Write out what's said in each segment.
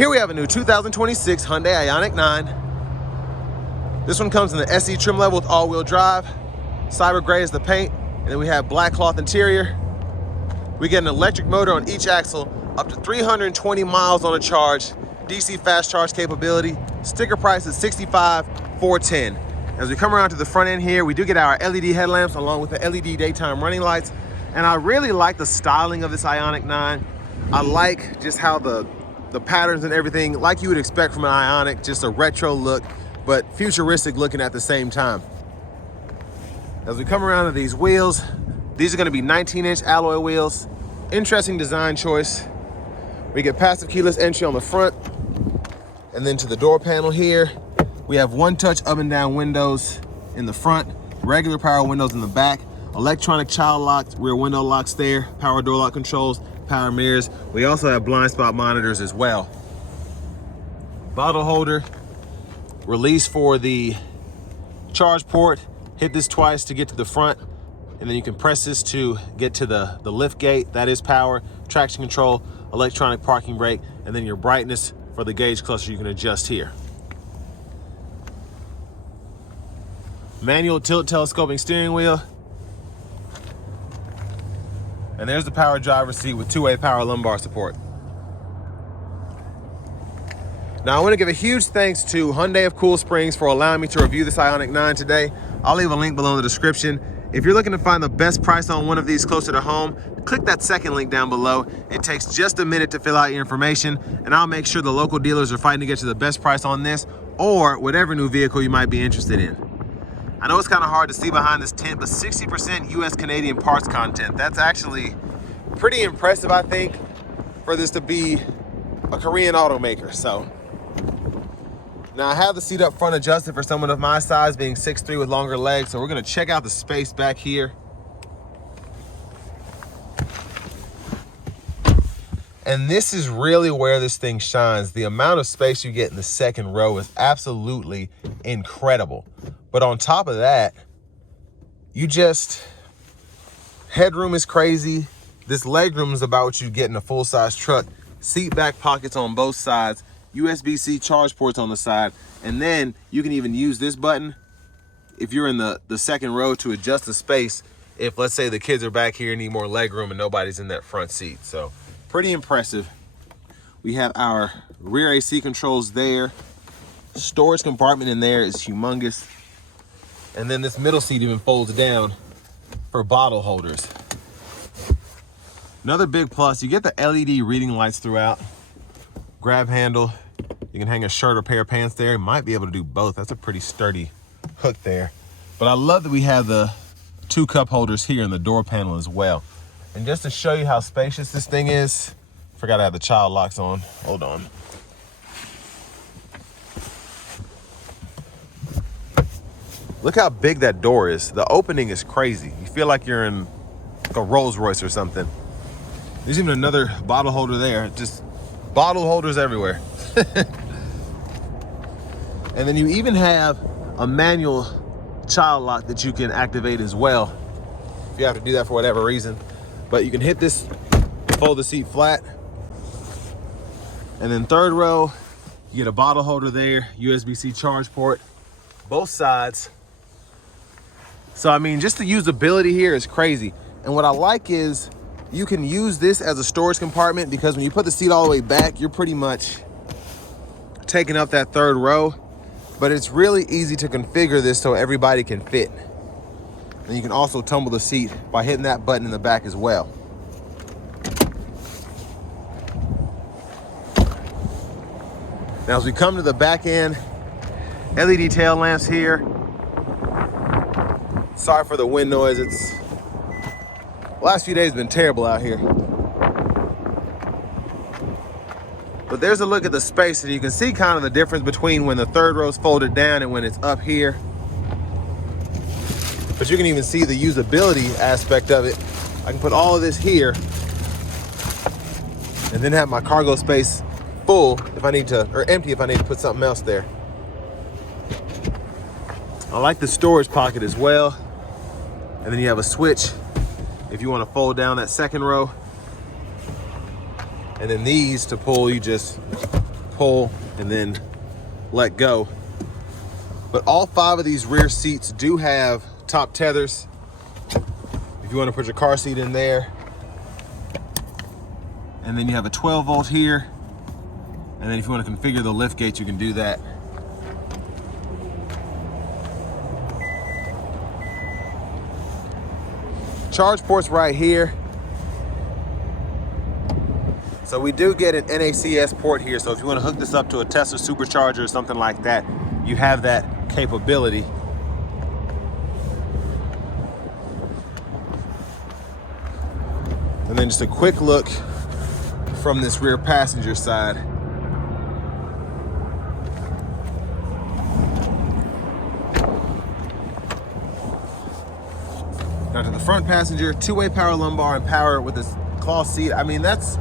Here we have a new 2026 Hyundai IONIQ 9. This one comes in the SE trim level with all-wheel drive. Cyber gray is the paint, and then we have black cloth interior. We get an electric motor on each axle, up to 320 miles on a charge, DC fast charge capability. Sticker price is $65,410. As we come around to the front end here, we do get our LED headlamps along with the LED daytime running lights. And I really like the styling of this IONIQ 9. I like just how the patterns and everything, like you would expect from an IONIQ, just a retro look, but futuristic looking at the same time. As we come around to these wheels, these are gonna be 19-inch alloy wheels. Interesting design choice. We get passive keyless entry on the front, and then to the door panel here, we have one-touch up and down windows in the front, regular power windows in the back, electronic child locks, rear window locks there, power door lock controls, power mirrors. We also have blind spot monitors as well. Bottle holder, release for the charge port. Hit this twice to get to the front, and then you can press this to get to the lift gate. That is power, traction control, electronic parking brake, and then your brightness for the gauge cluster you can adjust here. Manual tilt telescoping steering wheel. And there's the power driver's seat with two-way power lumbar support. Now I want to give a huge thanks to Hyundai of Cool Springs for allowing me to review this IONIQ 9 today. I'll leave a link below in the description. If you're looking to find the best price on one of these closer to home, click that second link down below. It takes just a minute to fill out your information, and I'll make sure the local dealers are fighting to get you the best price on this or whatever new vehicle you might be interested in. I know it's kind of hard to see behind this tent, but 60% US Canadian parts content. That's actually pretty impressive, I think, for this to be a Korean automaker. So now I have the seat up front adjusted for someone of my size, being 6'3" with longer legs. So we're gonna check out the space back here. And this is really where this thing shines. The amount of space you get in the second row is absolutely incredible. But on top of that, headroom is crazy. This legroom is about what you get in a full-size truck. Seat back pockets on both sides, USB-C charge ports on the side, and then you can even use this button if you're in the second row to adjust the space if, let's say, the kids are back here and need more legroom and nobody's in that front seat. So pretty impressive. We have our rear AC controls there. Storage compartment in there is humongous. And then this middle seat even folds down for bottle holders. Another big plus, you get the LED reading lights throughout. Grab handle, you can hang a shirt or pair of pants there. You might be able to do both. That's a pretty sturdy hook there. But I love that we have the two cup holders here in the door panel as well. And just to show you how spacious this thing is, forgot I have the child locks on. Hold on. Look how big that door is. The opening is crazy. You feel like you're in a Rolls Royce or something. There's even another bottle holder there. Just bottle holders everywhere. And then you even have a manual child lock that you can activate as well, if you have to do that for whatever reason. But you can hit this, fold the seat flat. And then third row, you get a bottle holder there, USB-C charge port, both sides. So, I mean, just the usability here is crazy. And what I like is you can use this as a storage compartment, because when you put the seat all the way back, you're pretty much taking up that third row. But it's really easy to configure this so everybody can fit. And you can also tumble the seat by hitting that button in the back as well. Now, as we come to the back end, LED tail lamps here. Sorry for the wind noise. The last few days have been terrible out here. But there's a look at the space, and you can see kind of the difference between when the third row is folded down and when it's up here. But you can even see the usability aspect of it. I can put all of this here and then have my cargo space full if I need to, or empty if I need to put something else there. I like the storage pocket as well. And then you have a switch if you want to fold down that second row. And then these to pull, you just pull and then let go. But all 5 of these rear seats do have top tethers. If you want to put your car seat in there. And then you have a 12 volt here. And then if you want to configure the lift gate, you can do that. Charge port's right here. So we do get an NACS port here. So if you want to hook this up to a Tesla supercharger or something like that, you have that capability. And then just a quick look from this rear passenger side. Now to the front passenger, 2-way power lumbar and power with this cloth seat. I mean, that's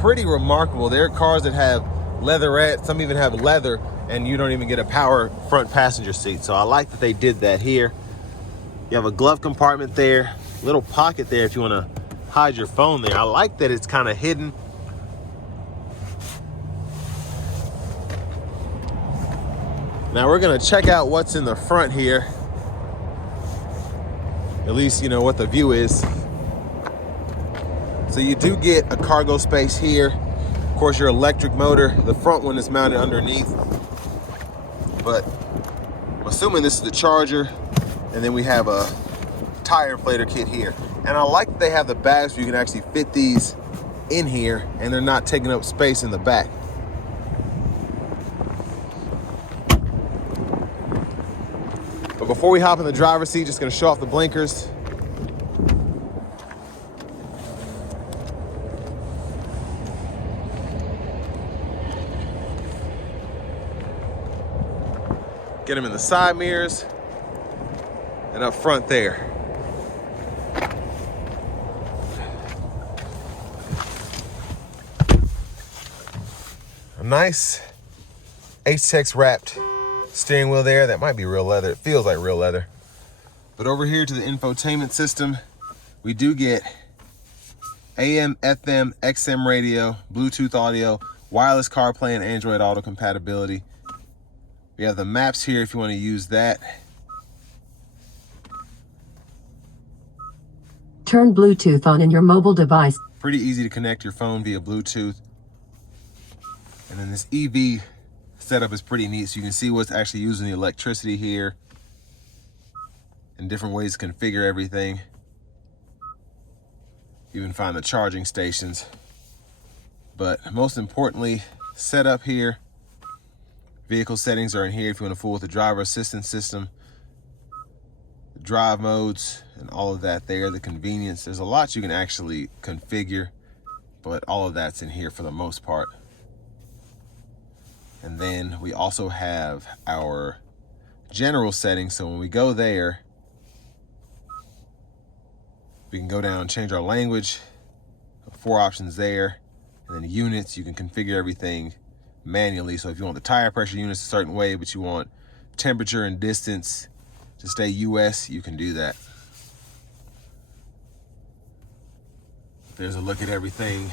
pretty remarkable. There are cars that have leatherette, some even have leather, and you don't even get a power front passenger seat. So I like that they did that here. You have a glove compartment there, little pocket there if you want to hide your phone there. I like that it's kind of hidden. Now we're gonna check out what's in the front here. At least you know what the view is. So you do get a cargo space here. Of course, your electric motor, the front one is mounted underneath. But I'm assuming this is the charger. And then we have a tire inflator kit here. And I like that they have the bags so you can actually fit these in here and they're not taking up space in the back. But before we hop in the driver's seat, just gonna show off the blinkers. Get them in the side mirrors and up front there. A nice HTEX wrapped steering wheel there. That might be real leather. It feels like real leather. But over here to the infotainment system, we do get AM, FM, XM radio, Bluetooth audio, wireless CarPlay, and Android Auto compatibility. We have the maps here if you want to use that. Turn Bluetooth on in your mobile device. Pretty easy to connect your phone via Bluetooth. And then this EV setup is pretty neat. So you can see what's actually using the electricity here and different ways to configure everything. You can find the charging stations. But most importantly, setup here. Vehicle settings are in here if you want to fool with the driver assistance system, the drive modes, and all of that there, the convenience. There's a lot you can actually configure, but all of that's in here for the most part. And then we also have our general settings. So when we go there, we can go down and change our language. 4 options there. And then units, you can configure everything manually. So if you want the tire pressure units a certain way, but you want temperature and distance to stay US, you can do that. There's a look at everything.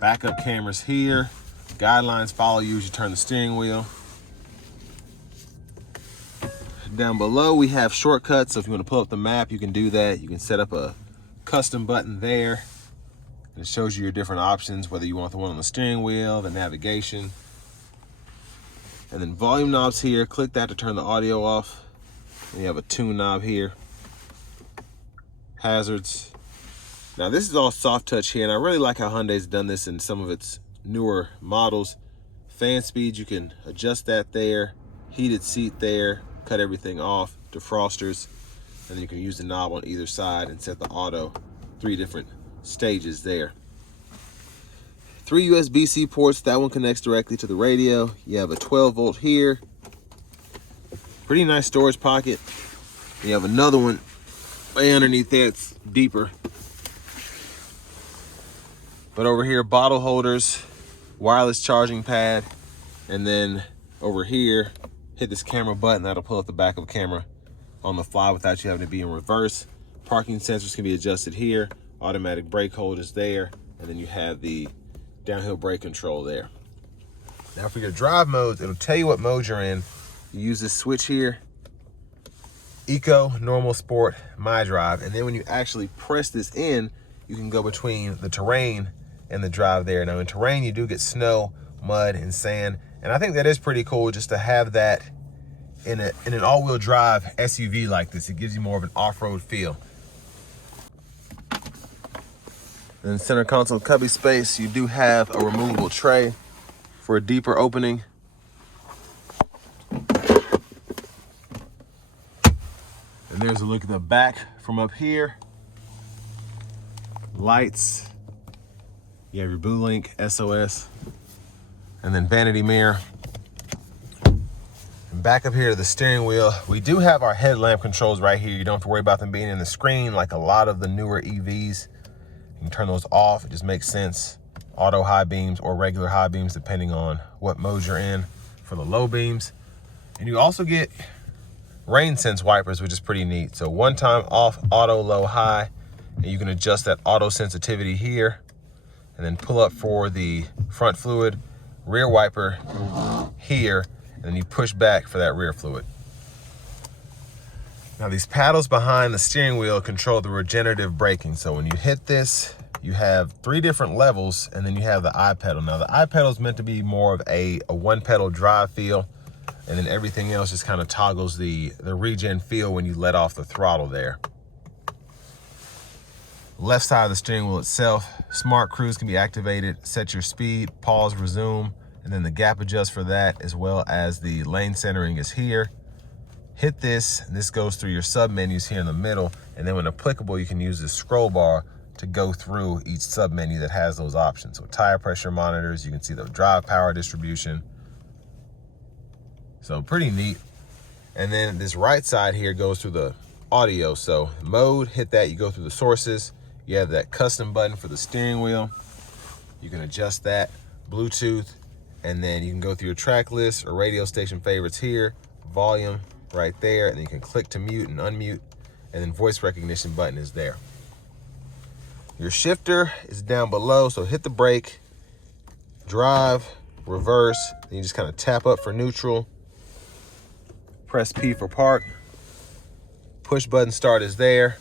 Backup cameras here. Guidelines follow you as you turn the steering wheel. Down below we have shortcuts. So if you want to pull up the map, you can do that. You can set up a custom button there. And it shows you your different options, whether you want the one on the steering wheel, the navigation. And then volume knobs here, click that to turn the audio off. And you have a tune knob here. Hazards. Now this is all soft touch here, and I really like how Hyundai's done this in some of its newer models. Fan speed, you can adjust that there. Heated seat there, cut everything off. Defrosters, and then you can use the knob on either side and set the auto. 3 different stages there. 3 USB-C ports. That one connects directly to the radio. You have a 12 volt here. Pretty nice storage pocket. You have another one way underneath there. It's deeper. But over here, bottle holders, wireless charging pad, and then over here, hit this camera button. That'll pull up the back of the camera on the fly without you having to be in reverse. Parking sensors can be adjusted here. Automatic brake holders there, and then you have the downhill brake control there. Now for your drive modes, it'll tell you what mode you're in. You use this switch here, Eco, Normal, Sport, My Drive. And then when you actually press this in, you can go between the terrain and the drive there. Now in terrain, you do get snow, mud, and sand. And I think that is pretty cool just to have that in an all-wheel drive SUV like this. It gives you more of an off-road feel. In center console cubby space, you do have a removable tray for a deeper opening. And there's a look at the back from up here. Lights. You have your BlueLink, SOS, and then vanity mirror. And back up here to the steering wheel, we do have our headlamp controls right here. You don't have to worry about them being in the screen like a lot of the newer EVs. You can turn those off. It just makes sense. Auto high beams or regular high beams, depending on what mode you're in for the low beams. And you also get rain sense wipers, which is pretty neat. So one time off, auto, low, high, and you can adjust that auto sensitivity here, and then pull up for the front fluid, rear wiper here, and then you push back for that rear fluid. Now these paddles behind the steering wheel control the regenerative braking. So when you hit this, you have 3 different levels, and then you have the I-pedal. Now the I-pedal is meant to be more of a one-pedal drive feel, and then everything else just kind of toggles the regen feel when you let off the throttle there. Left side of the steering wheel itself, smart cruise can be activated, set your speed, pause, resume, and then the gap adjust for that, as well as the lane centering is here. Hit this, and this goes through your sub menus here in the middle, and then when applicable, you can use this scroll bar to go through each sub menu that has those options. So tire pressure monitors, you can see the drive power distribution. So pretty neat. And then this right side here goes through the audio. So mode, hit that, you go through the sources. You have that custom button for the steering wheel. You can adjust that, Bluetooth, and then you can go through your track list or radio station favorites here, volume right there, and then you can click to mute and unmute, and then voice recognition button is there. Your shifter is down below, so hit the brake, drive, reverse, then you just kind of tap up for neutral, press P for park, push button start is there,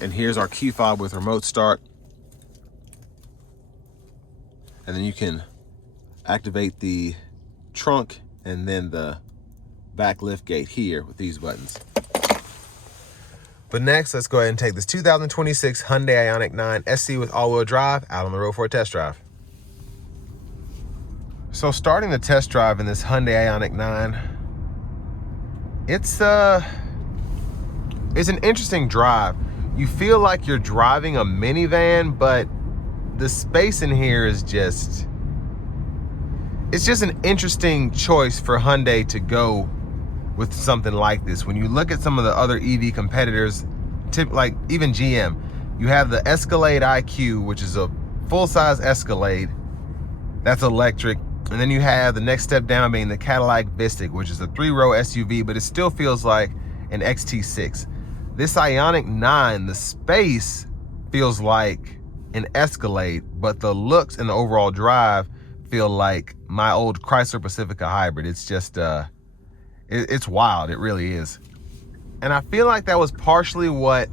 and here's our key fob with remote start. And then you can activate the trunk and then the back lift gate here with these buttons. But next, let's go ahead and take this 2026 Hyundai IONIQ 9 SC with all-wheel drive out on the road for a test drive. So starting the test drive in this Hyundai IONIQ 9, it's an interesting drive. You feel like you're driving a minivan, but the space in here is it's just an interesting choice for Hyundai to go with something like this. When you look at some of the other EV competitors, like even GM, you have the Escalade IQ, which is a full-size Escalade that's electric, and then you have the next step down being the Cadillac Vistic, which is a 3-row SUV, but it still feels like an XT6. This IONIQ 9, the space feels like an Escalade, but the looks and the overall drive feel like my old Chrysler Pacifica hybrid. It's just it's wild. It really is. And I feel like that was partially what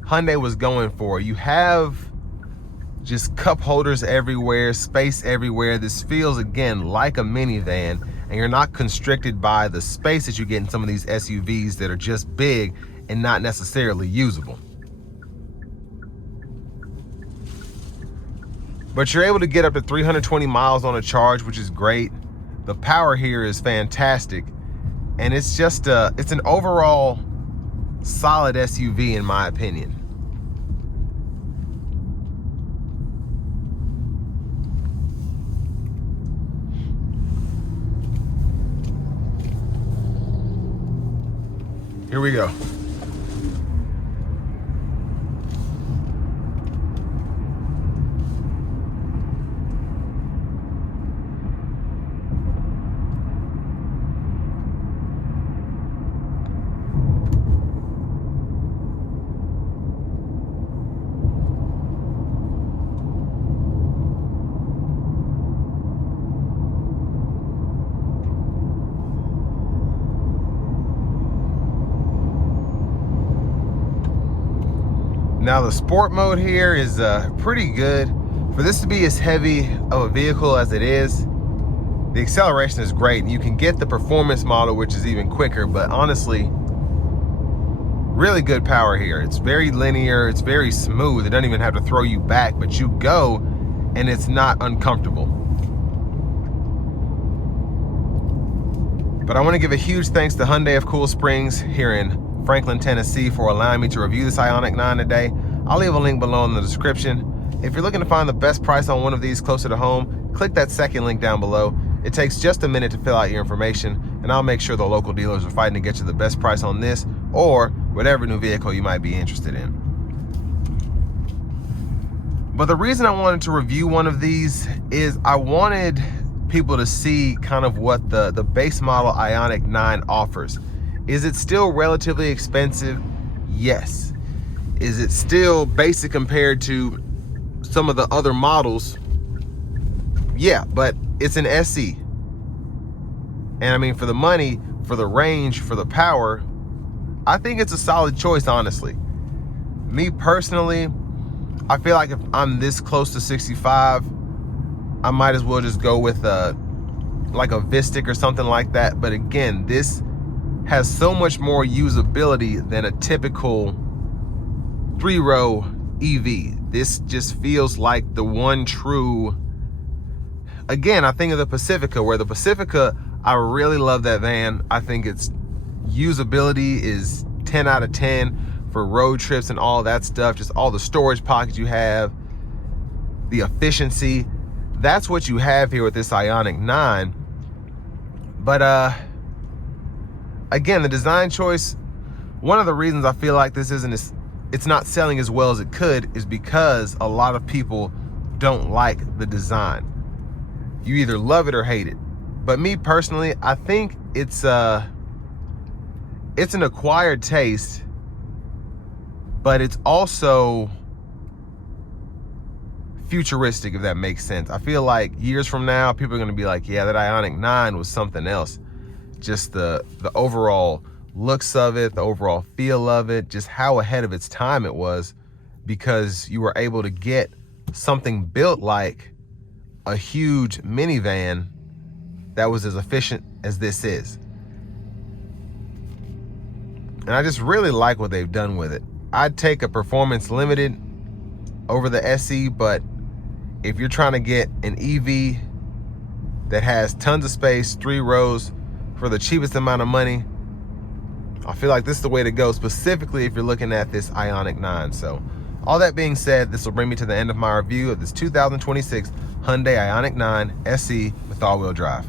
Hyundai was going for. You have just cup holders everywhere, space everywhere. This feels, again, like a minivan, and you're not constricted by the space that you get in some of these SUVs that are just big and not necessarily usable. But you're able to get up to 320 miles on a charge, which is great. The power here is fantastic. And it's just it's an overall solid SUV in my opinion. Here we go. Now the sport mode here is pretty good. For this to be as heavy of a vehicle as it is, the acceleration is great. You can get the performance model, which is even quicker, but honestly, really good power here. It's very linear, it's very smooth. It doesn't even have to throw you back, but you go and it's not uncomfortable. But I want to give a huge thanks to Hyundai of Cool Springs here in Franklin, Tennessee for allowing me to review this IONIQ 9 today. I'll leave a link below in the description. If you're looking to find the best price on one of these closer to home, click that second link down below. It takes just a minute to fill out your information, and I'll make sure the local dealers are fighting to get you the best price on this or whatever new vehicle you might be interested in. But the reason I wanted to review one of these is I wanted people to see kind of what the base model IONIQ 9 offers. Is it still relatively expensive? Yes. Is it still basic compared to some of the other models? Yeah, but it's an SE. And I mean, for the money, for the range, for the power, I think it's a solid choice, honestly. Me personally, I feel like if I'm this close to 65, I might as well just go with like a Vistic or something like that. But again, this has so much more usability than a typical 3-row EV. This just feels like the one true. Again, I think of the Pacifica, where the Pacifica, I really love that van. I think its usability is 10 out of 10 for road trips and all that stuff. Just all the storage pockets you have, the efficiency. That's what you have here with this IONIQ 9. But again, the design choice, one of the reasons I feel like this it's not selling as well as it could is because a lot of people don't like the design. You either love it or hate it. But me personally, I think it's an acquired taste, but it's also futuristic, if that makes sense. I feel like years from now, people are gonna be like, yeah, that IONIQ 9 was something else. Just the overall looks of it, the overall feel of it, just how ahead of its time it was, because you were able to get something built like a huge minivan that was as efficient as this is. And I just really like what they've done with it. I'd take a Performance Limited over the SE, but if you're trying to get an EV that has tons of space, 3 rows for the cheapest amount of money, I feel like this is the way to go, specifically if you're looking at this IONIQ 9. So all that being said, this will bring me to the end of my review of this 2026 Hyundai IONIQ 9 SE with all-wheel drive.